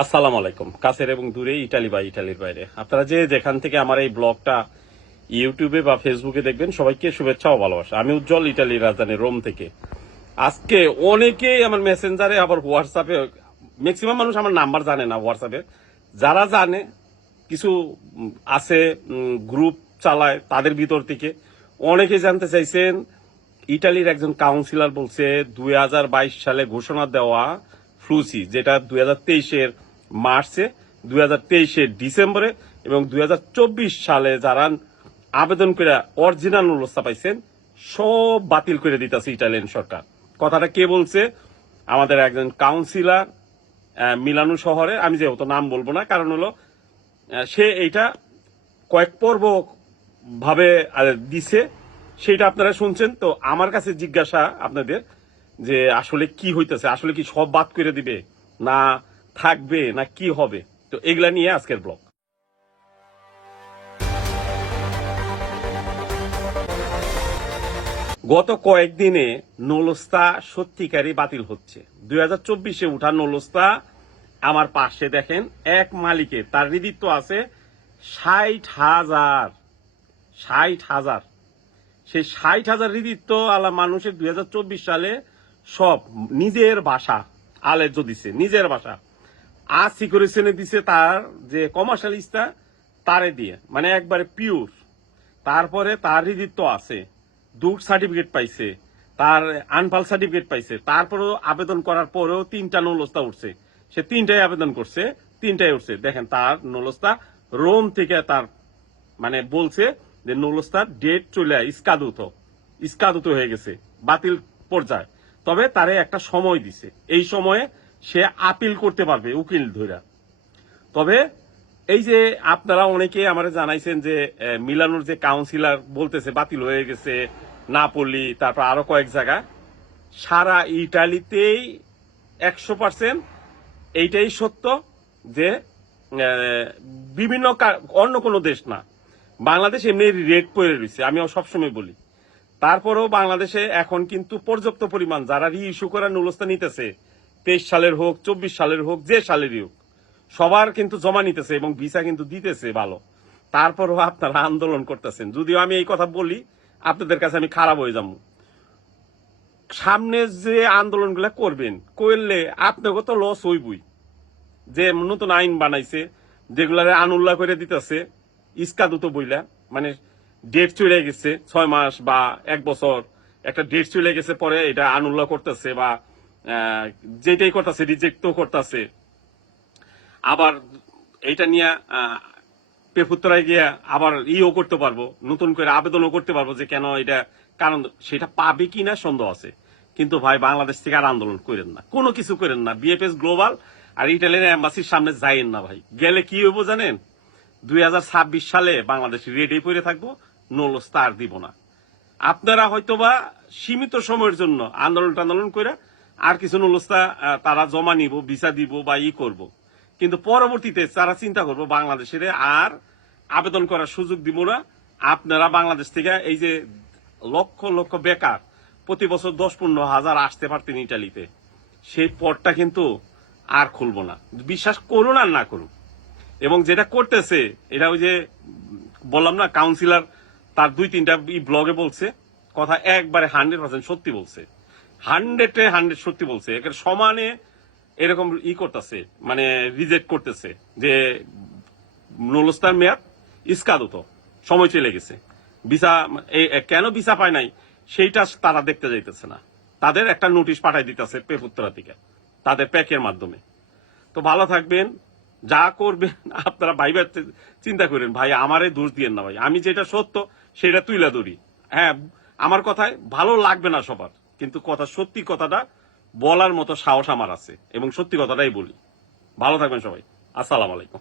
আসসালামু আলাইকুম। কাছের এবং দূরে, ইটালি বা ইটালির বাইরে, আপনারা যে যেখান থেকে আমার এই ব্লগটা ইউটিউবে বা ফেসবুকে দেখবেন, সবাইকে শুভেচ্ছা ও ভালোবাসা। আমি উজ্জ্বল, ইটালির রাজধানী রোম থেকে। আজকে অনেকেই আমার মেসেঞ্জারে, আবার হোয়াটসঅ্যাপে, ম্যাক্সিমাম মানুষ আমার নাম্বার জানে না হোয়াটসঅ্যাপে। যারা জানে, কিছু আছে গ্রুপ চালায়, তাদের ভিতর থেকে অনেকে জানতে চাইছেন। ইটালির একজন কাউন্সিলর বলছে 2022 সালে ঘোষণা দেওয়া ফ্লুসি, যেটা 2023-এর মার্চে, 2023-এর ডিসেম্বরে এবং 2024 সালে যারা আবেদন করে অরিজিনাল নুলস্তা পাইছেন, সব বাতিল করে দিতেছে ইটালিয়ান সরকার। কথাটা কে বলছে? আমাদের একজন কাউন্সিলর, মিলানো শহরে। আমি যেহেতু নাম বলবো না, কারণ হলো সে এইটা কয়েক পর্ব ভাবে দিছে, সেটা আপনারা শুনছেন। তো আমার কাছে জিজ্ঞাসা আপনাদের, যে আসলে কি হইতেছে, আসলে কি সব বাদ করে দিবে, না থাকবে, না কি হবে? তো এগুলা নিয়ে আজকের ব্লগ। গত কয়েকদিনে নলস্তা সত্যিকারই বাতিল হচ্ছে। 2024-এ উঠা নলস্তা আমার পাশে দেখেন, এক মালিকে তার ঋদিত্ব আছে 60,000। 60,000, সেই 60,000 ঋদিত্ব আলা মানুষের 2024 সালে সব নিজের বাসা আলেজ্য দিছে, নিজের বাসা আজ সিকিউরিশনে দিছে, তার যে কমার্শিয়ালিস্টটা তারে দিয়ে, মানে একবারে পিওর। তারপরে তার ঋদিত্ব আছে, দুধ সার্টিফিকেট পাইছে, তার আনফাল সার্টিফিকেট পাইছে। তারপরেও আবেদন করার পরেও 3টা নলস্তা উঠছে, সে 3টাই আবেদন করছে, 3টাই উঠছে। দেখেন তার নলস্তা রোম থেকে তার মানে বলছে যে নলস্তার ডেট চলে ইস্কাদুত হয়ে গেছে, বাতিল পর্যায়ে। তবে তারে একটা সময় দিছে, এই সময়ে সে আপিল করতে পারবে উকিল ধইরা। তবে এই যে আপনারা অনেকে আমার জানাইছেন যে মিলানোর যে কাউন্সিলর বলতেছে বাতিল হয়ে গেছে, নাপোলি, তারপর আরো কয়েক জায়গা, সারা ইটালিতেই 100% এইটাই সত্য যে বিভিন্ন অন্য কোনো দেশ না, বাংলাদেশ এমনি রেট পড়ে রয়েছে, আমি সবসময় বলি। তারপরেও বাংলাদেশে এখন কিন্তু পর্যাপ্ত পরিমাণ যারা রি ইস্যু করার নুলস্তা নিতেছে, 23 সালের হোক, 24 সালের হোক, যে সালেরই হোক, সবার কিন্তু জমা নিতেছে এবং ভিসা কিন্তু দিতেছে ভালো। তারপরেও আপনারা আন্দোলন করতেছেন। যদিও আমি এই কথা বলি, আপনাদের কাছে আমি খারাপ হয়ে যাবো। সামনে যে আন্দোলনগুলা করবেন, করলে আপনাকে তো লস হইবই। যে নতুন আইন বানাইছে, যেগুলারে আনুল্লাহ করে দিতেছে ইস্কাদুত বইলা, মানে ডেট চলে গেছে 6 মাস বা 1 বছর, একটা ডেট চলে গেছে, পরে এটা আনুল্লাহ করতেছে বা যেটাই করতেছে রিজেক্টও করতেছে। আবার এইটা নিয়ে পেপুত্রায় গিয়া আবার ইও করতে পারবো, নতুন করে আবেদনও করতে পারবো যে কেন এটা, কারণ সেটা পাবে কিনা সন্দেহ আছে। কিন্তু ভাই, বাংলাদেশ থেকে আর আন্দোলন করেন না, কোনো কিছু করেন না। বিএফএস গ্লোবাল আর ইটালিয়ান এম্বাসির সামনে যাইয়েন না ভাই। গেলে কি হইব জানেন? 2026 সালে বাংলাদেশ রেডি করে থাকবো, নলস্তা আর দিব না। আপনারা হয়তোবা সীমিত সময়ের জন্য আন্দোলন করে আর কিছু নলস্তা তারা জমা নিব, ভিসা দিব বা করব, কিন্তু পরবর্তীতে তারা চিন্তা করবো বাংলাদেশের আর আবেদন করার সুযোগ দিব না। আপনারা বাংলাদেশ থেকে এই যে লক্ষ লক্ষ বেকার প্রতি বছর 10-15 হাজার আসতে পারতেন ইটালিতে, সেই পথটা কিন্তু আর খুলবো না। বিশ্বাস করুন আর না করুন। এবং যেটা করতেছে, এটা ওই যে বললাম না, কাউন্সিলর তার 2-3টা ব্লগে বলছে কথা, একবারে 100% সত্যি বলছে, 100-100 সত্যি বলছে। একের সমানে এরকম করতেছে, মানে রিজেক্ট করতেছে যে নলস্তার মেয়াদ ইস্কাদুত, সময় চলে গেছে, ভিসা কেন ভিসা পায় নাই সেইটা তারা দেখতে যাইতেছে না। তাদের একটা নোটিশ পাঠাই দিতেছে পেপুত্রা থেকে, তাদের প্যাকের মাধ্যমে। তো ভালো থাকবেন, যা করবেন আপনারা ভাইবা চিন্তা করেন ভাই, আমারে দোষ দিয়েন না ভাই। আমি যেটা সত্য সেটা তুইলা ধরি। হ্যাঁ, আমার কথায় ভালো লাগবে না সবার, কিন্তু সত্যি কথাটা বলার মতো সাহস আমার আছে এবং সত্যি কথাটাই বলি। ভালো থাকবেন সবাই। আসসালামু আলাইকুম।